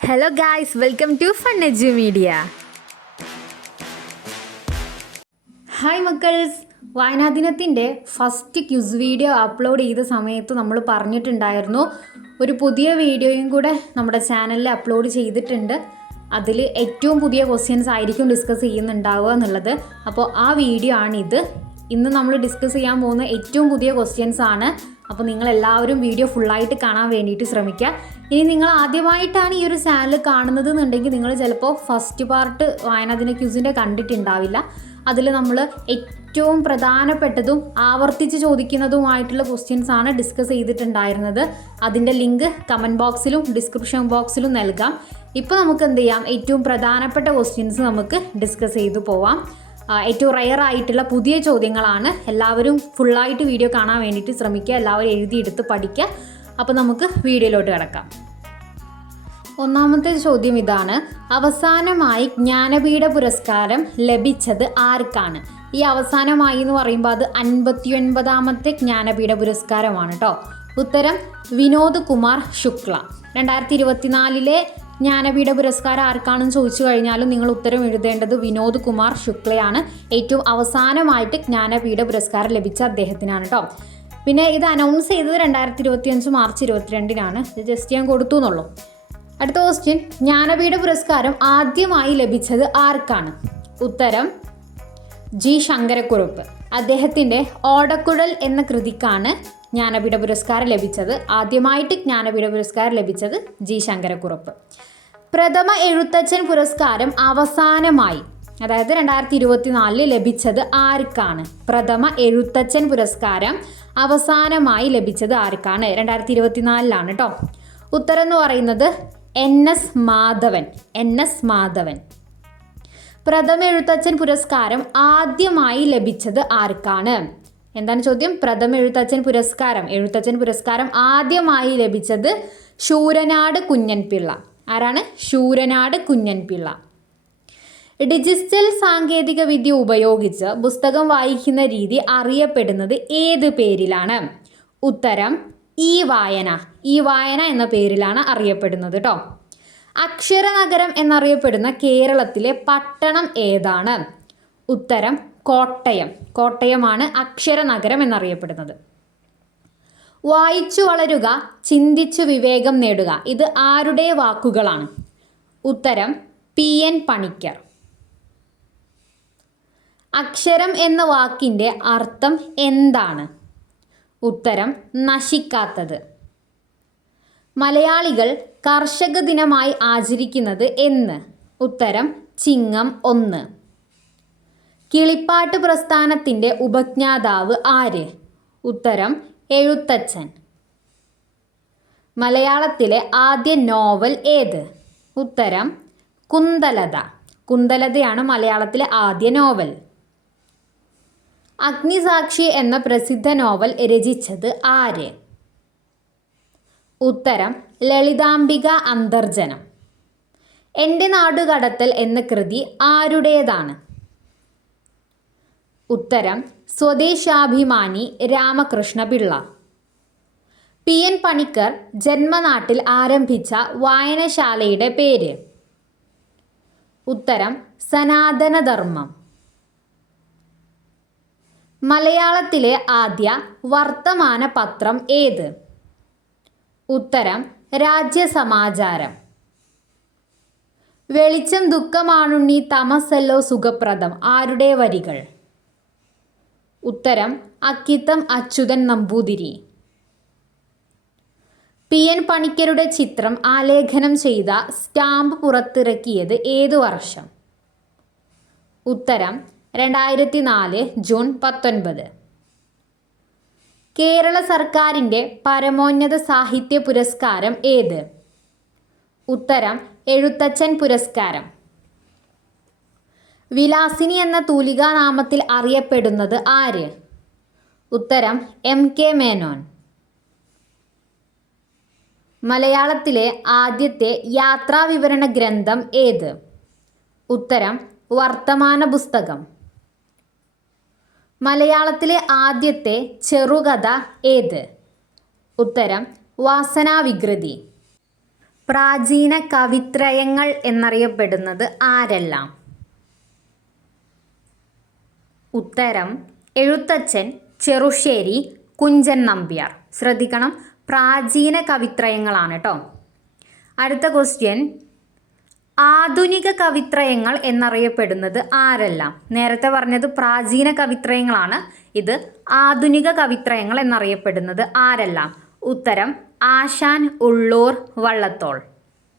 Hello guys, welcome to Fun Edu Media. Hi മക്കൾസ്, വായനാ ദിനത്തിൻ്റെ ഫസ്റ്റ് ക്വിസ് വീഡിയോ അപ്ലോഡ് ചെയ്ത സമയത്ത് നമ്മൾ പറഞ്ഞിട്ടുണ്ടായിരുന്നു ഒരു പുതിയ വീഡിയോയും കൂടെ നമ്മുടെ ചാനലിൽ അപ്ലോഡ് ചെയ്തിട്ടുണ്ട്. അതിൽ ഏറ്റവും പുതിയ ക്വസ്റ്റ്യൻസ് ആയിരിക്കും ഡിസ്കസ് ചെയ്യുന്നുണ്ടാവുക എന്നുള്ളത്. അപ്പോൾ ആ വീഡിയോ ആണിത്. ഇന്ന് നമ്മൾ ഡിസ്കസ് ചെയ്യാൻ പോകുന്ന ഏറ്റവും പുതിയ ക്വസ്റ്റ്യൻസ് ആണ്. അപ്പോൾ നിങ്ങളെല്ലാവരും വീഡിയോ ഫുള്ളായിട്ട് കാണാൻ വേണ്ടിയിട്ട് ശ്രമിക്കുക. ഇനി നിങ്ങൾ ആദ്യമായിട്ടാണ് ഈ ഒരു ചാനൽ കാണുന്നത് എന്നുണ്ടെങ്കിൽ നിങ്ങൾ ചിലപ്പോൾ ഫസ്റ്റ് പാർട്ട് വായനാദിന ക്വിസിൻ്റെ കണ്ടിട്ടുണ്ടാവില്ല. അതിൽ നമ്മൾ ഏറ്റവും പ്രധാനപ്പെട്ടതും ആവർത്തിച്ച് ചോദിക്കുന്നതുമായിട്ടുള്ള ക്വസ്റ്റ്യൻസ് ആണ് ഡിസ്കസ് ചെയ്തിട്ടുണ്ടായിരുന്നത്. അതിൻ്റെ ലിങ്ക് കമൻറ്റ് ബോക്സിലും ഡിസ്ക്രിപ്ഷൻ ബോക്സിലും നൽകാം. ഇപ്പോൾ നമുക്ക് എന്ത് ചെയ്യാം, ഏറ്റവും പ്രധാനപ്പെട്ട ക്വസ്റ്റ്യൻസ് നമുക്ക് ഡിസ്കസ് ചെയ്തു പോവാം. ഏറ്റവും റയർ ആയിട്ടുള്ള പുതിയ ചോദ്യങ്ങളാണ്. എല്ലാവരും ഫുള്ളായിട്ട് വീഡിയോ കാണാൻ വേണ്ടിയിട്ട് ശ്രമിക്കുക. എല്ലാവരും എഴുതിയെടുത്ത് പഠിക്കുക. അപ്പോൾ നമുക്ക് വീഡിയോയിലോട്ട് കിടക്കാം. ഒന്നാമത്തെ ചോദ്യം ഇതാണ്: അവസാനമായി ജ്ഞാനപീഠ പുരസ്കാരം ലഭിച്ചത് ആർക്കാണ്? ഈ അവസാനമായി എന്ന് പറയുമ്പോൾ അത് 59ാമത്തെ ജ്ഞാനപീഠ പുരസ്കാരമാണ് കേട്ടോ. ഉത്തരം വിനോദ് കുമാർ ശുക്ല. 2024 ജ്ഞാനപീഠ പുരസ്കാരം ആർക്കാണെന്ന് ചോദിച്ചു കഴിഞ്ഞാലും നിങ്ങൾ ഉത്തരം എഴുതേണ്ടത് വിനോദ് കുമാർ ശുക്ലയാണ്. ഏറ്റവും അവസാനമായിട്ട് ജ്ഞാനപീഠ പുരസ്കാരം ലഭിച്ച അദ്ദേഹത്തിനാണ് കേട്ടോ. പിന്നെ ഇത് അനൗൺസ് ചെയ്തത് 2025 മാർച്ച് 22-നാണ്. ഇത് ജസ്റ്റ് ഞാൻ കൊടുത്തു എന്നുള്ളൂ. അടുത്ത ക്വസ്റ്റ്യൻ: ജ്ഞാനപീഠ പുരസ്കാരം ആദ്യമായി ലഭിച്ചത് ആർക്കാണ്? ഉത്തരം ജി ശങ്കരക്കുറുപ്പ്. അദ്ദേഹത്തിൻ്റെ ഓടക്കുഴൽ എന്ന കൃതിക്കാണ് ജ്ഞാനപീഠ പുരസ്കാരം ലഭിച്ചത്. ആദ്യമായിട്ട് ജ്ഞാനപീഠ പുരസ്കാരം ലഭിച്ചത് ജി ശങ്കരക്കുറുപ്പ്. പ്രഥമ എഴുത്തച്ഛൻ പുരസ്കാരം അവസാനമായി, അതായത് 2024 ലഭിച്ചത് ആർക്കാണ്? പ്രഥമ എഴുത്തച്ഛൻ പുരസ്കാരം അവസാനമായി ലഭിച്ചത് ആർക്കാണ്? 2024 കേട്ടോ. ഉത്തരം എന്ന് പറയുന്നത് NS മാധവൻ. പ്രഥമ എഴുത്തച്ഛൻ പുരസ്കാരം ആദ്യമായി ലഭിച്ചത് ആർക്കാണ്? എന്താണ് ചോദ്യം? പ്രഥമ എഴുത്തച്ഛൻ പുരസ്കാരം ആദ്യമായി ലഭിച്ചത് ശൂരനാട് കുഞ്ഞൻപിള്ള. ആരാണ്? ശൂരനാട് കുഞ്ഞൻപിള്ള. ഡിജിറ്റൽ സാങ്കേതിക വിദ്യ ഉപയോഗിച്ച് പുസ്തകം വായിക്കുന്ന രീതി അറിയപ്പെടുന്നത് ഏത് പേരിലാണ്? ഉത്തരം ഈ വായന എന്ന പേരിലാണ് അറിയപ്പെടുന്നത് കേട്ടോ. അക്ഷരനഗരം എന്നറിയപ്പെടുന്ന കേരളത്തിലെ പട്ടണം ഏതാണ്? ഉത്തരം കോട്ടയമാണ് അക്ഷരനഗരം എന്നറിയപ്പെടുന്നത്. വായിച്ചു വളരുക, ചിന്തിച്ചു വിവേകം നേടുക, ഇത് ആരുടെ വാക്കുകളാണ്? ഉത്തരം PN പണിക്കർ. അക്ഷരം എന്ന വാക്കിൻ്റെ അർത്ഥം എന്താണ്? ഉത്തരം നശിക്കാത്തത്. മലയാളികൾ കർഷക ദിനമായി ആചരിക്കുന്നത് എന്ന്? ഉത്തരം ചിങ്ങം 1. കിളിപ്പാട്ട് പ്രസ്ഥാനത്തിൻ്റെ ഉപജ്ഞാതാവ് ആര്? ഉത്തരം എഴുത്തച്ഛൻ. മലയാളത്തിലെ ആദ്യ നോവൽ ഏത്? ഉത്തരം കുന്തലതയാണ് മലയാളത്തിലെ ആദ്യ നോവൽ. അഗ്നിസാക്ഷി എന്ന പ്രസിദ്ധ നോവൽ രചിച്ചത് ആര്? ഉത്തരം ലളിതാംബിക അന്തർജനം. എൻ്റെ നാടുകടത്തൽ എന്ന കൃതി ആരുടേതാണ്? ഉത്തരം സ്വദേശാഭിമാനി രാമകൃഷ്ണപിള്ള. PN പണിക്കർ ജന്മനാട്ടിൽ ആരംഭിച്ച വായനശാലയുടെ പേര്? ഉത്തരം സനാതനധർമ്മം. മലയാളത്തിലെ ആദ്യ വർത്തമാന പത്രം ഏത്? ഉത്തരം രാജ്യസമാചാരം. വെളിച്ചം ദുഃഖമാണുണ്ണി, തമസല്ലോ സുഖപ്രദം, ആരുടെ വരികൾ? ഉത്തരം അക്കിത്തം അച്യുതൻ നമ്പൂതിരി. PN പണിക്കരുടെ ചിത്രം ആലേഖനം ചെയ്ത സ്റ്റാമ്പ് പുറത്തിറക്കിയത് ഏതു വർഷം? ഉത്തരം 2004 ജൂൺ 19. കേരള സർക്കാരിൻ്റെ പരമോന്നത സാഹിത്യ പുരസ്കാരം ഏത്? ഉത്തരം എഴുത്തച്ഛൻ പുരസ്കാരം. വിലാസിനി എന്ന തൂലികാനാമത്തിൽ അറിയപ്പെടുന്നത് ആര്? ഉത്തരം MK മേനോൻ. മലയാളത്തിലെ ആദ്യത്തെ യാത്രാവിവരണ ഗ്രന്ഥം ഏത്? ഉത്തരം വർത്തമാന പുസ്തകം. മലയാളത്തിലെ ആദ്യത്തെ ചെറുകഥ ഏത്? ഉത്തരം വാസനാവികൃതി. പ്രാചീന കവിത്രയങ്ങൾ എന്നറിയപ്പെടുന്നത് ആരെല്ലാം? ഉത്തരം എഴുത്തച്ഛൻ, ചെറുശ്ശേരി, കുഞ്ചൻ നമ്പ്യാർ. ശ്രദ്ധിക്കണം, പ്രാചീന കവിത്രയങ്ങളാണ് കേട്ടോ. അടുത്ത ക്വസ്റ്റ്യൻ, ആധുനിക കവിത്രയങ്ങൾ എന്നറിയപ്പെടുന്നത് ആരെല്ലാം? നേരത്തെ പറഞ്ഞത് പ്രാചീന കവിത്രയങ്ങളാണ്, ഇത് ആധുനിക കവിത്രയങ്ങൾ എന്നറിയപ്പെടുന്നത് ആരെല്ലാം? ഉത്തരം ആശാൻ, ഉള്ളൂർ, വള്ളത്തോൾ.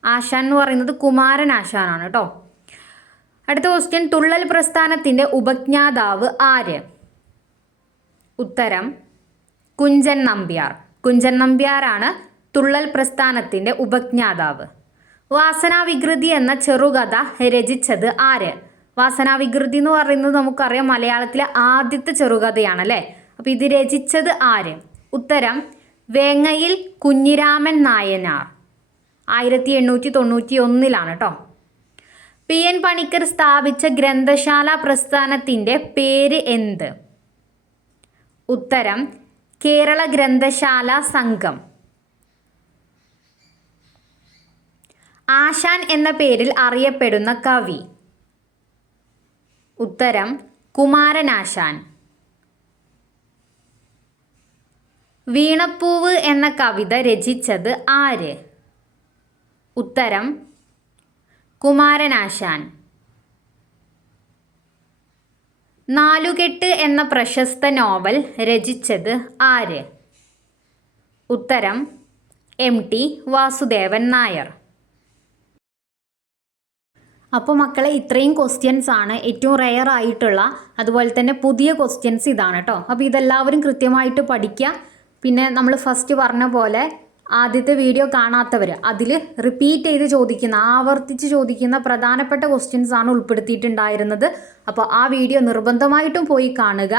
ആശാൻ എന്ന് പറയുന്നത് കുമാരൻ ആശാനാണ് കേട്ടോ. അടുത്ത ക്വസ്റ്റ്യൻ, തുള്ളൽ പ്രസ്ഥാനത്തിൻ്റെ ഉപജ്ഞാതാവ് ആര്? ഉത്തരം കുഞ്ചൻ നമ്പ്യാർ. കുഞ്ചൻ നമ്പ്യാരാണ് തുള്ളൽ പ്രസ്ഥാനത്തിൻ്റെ ഉപജ്ഞാതാവ്. വാസനാവികൃതി എന്ന ചെറുകഥ രചിച്ചത് ആര്? വാസനാവികൃതി എന്ന് പറയുന്നത് നമുക്കറിയാം മലയാളത്തിലെ ആദ്യത്തെ ചെറുകഥയാണല്ലേ. അപ്പോൾ ഇത് രചിച്ചത് ആര്? ഉത്തരം വേങ്ങയിൽ കുഞ്ഞിരാമൻ നായനാർ. 1891 കേട്ടോ. പി എൻ പണിക്കർ സ്ഥാപിച്ച ഗ്രന്ഥശാല പ്രസ്ഥാനത്തിൻ്റെ പേര് എന്ത്? ഉത്തരം കേരള ഗ്രന്ഥശാല സംഘം. ആശാൻ എന്ന പേരിൽ അറിയപ്പെടുന്ന കവി? ഉത്തരം കുമാരനാശാൻ. വീണപ്പൂവ് എന്ന കവിത രചിച്ചത് ആര്? ഉത്തരം കുമാരനാശാൻ. നാലുകെട്ട് എന്ന പ്രശസ്ത നോവൽ രചിച്ചത് ആര്? ഉത്തരം MT വാസുദേവൻ നായർ. അപ്പോൾ മക്കളെ, ഇത്രയും ക്വസ്റ്റ്യൻസ് ആണ് ഏറ്റവും റെയർ ആയിട്ടുള്ള, അതുപോലെ തന്നെ പുതിയ ക്വസ്റ്റ്യൻസ് ഇതാണ് കേട്ടോ. അപ്പോൾ ഇതെല്ലാവരും കൃത്യമായിട്ട് പഠിക്കുക. പിന്നെ നമ്മൾ ഫസ്റ്റ് പറഞ്ഞ പോലെ ആദ്യത്തെ വീഡിയോ കാണാത്തവർ അതിൽ റിപ്പീറ്റ് ചെയ്ത് ചോദിക്കുന്ന, ആവർത്തിച്ച് ചോദിക്കുന്ന പ്രധാനപ്പെട്ട ക്വസ്റ്റ്യൻസ് ആണ് ഉൾപ്പെടുത്തിയിട്ടുണ്ടായിരുന്നത്. അപ്പോൾ ആ വീഡിയോ നിർബന്ധമായിട്ടും പോയി കാണുക.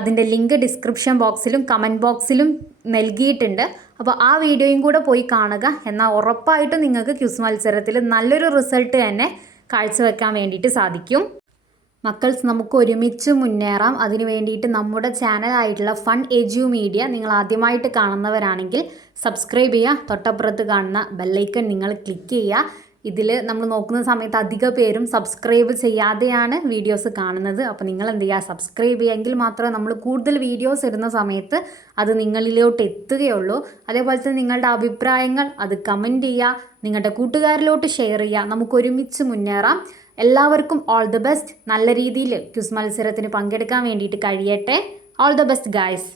അതിൻ്റെ ലിങ്ക് ഡിസ്ക്രിപ്ഷൻ ബോക്സിലും കമൻറ്റ് ബോക്സിലും നൽകിയിട്ടുണ്ട്. അപ്പോൾ ആ വീഡിയോയും കൂടെ പോയി കാണുക. എന്നാൽ ഉറപ്പായിട്ടും നിങ്ങൾക്ക് ക്വിസ് മത്സരത്തിൽ നല്ലൊരു റിസൾട്ട് തന്നെ കാഴ്ചവെക്കാൻ വേണ്ടിയിട്ട് സാധിക്കും. മക്കൾസ്, നമുക്ക് ഒരുമിച്ച് മുന്നേറാം. അതിന് വേണ്ടിയിട്ട് നമ്മുടെ ചാനലായിട്ടുള്ള ഫൺ എജു മീഡിയ നിങ്ങൾ ആദ്യമായിട്ട് കാണുന്നവരാണെങ്കിൽ സബ്സ്ക്രൈബ് ചെയ്യുക. തൊട്ടപ്പുറത്ത് കാണുന്ന ബെല്ലൈക്കൺ നിങ്ങൾ ക്ലിക്ക് ചെയ്യുക. ഇതിൽ നമ്മൾ നോക്കുന്ന സമയത്ത് അധിക പേരും സബ്സ്ക്രൈബ് ചെയ്യാതെയാണ് വീഡിയോസ് കാണുന്നത്. അപ്പോൾ നിങ്ങൾ എന്ത് ചെയ്യുക, സബ്സ്ക്രൈബ് ചെയ്യുമെങ്കിൽ മാത്രമേ നമ്മൾ കൂടുതൽ വീഡിയോസ് ഇടുന്ന സമയത്ത് അത് നിങ്ങളിലോട്ട് എത്തുകയുള്ളൂ. അതേപോലെ തന്നെ നിങ്ങളുടെ അഭിപ്രായങ്ങൾ അത് കമൻറ്റ് ചെയ്യുക, നിങ്ങളുടെ കൂട്ടുകാരിലോട്ട് ഷെയർ ചെയ്യുക. നമുക്ക് ഒരുമിച്ച് മുന്നേറാം. എല്ലാവർക്കും ഓൾ ദി ബെസ്റ്റ്. നല്ല രീതിയിൽ ക്വിസ് മത്സരത്തിന് പങ്കെടുക്കാൻ വേണ്ടിയിട്ട് കഴിയട്ടെ. All the best guys.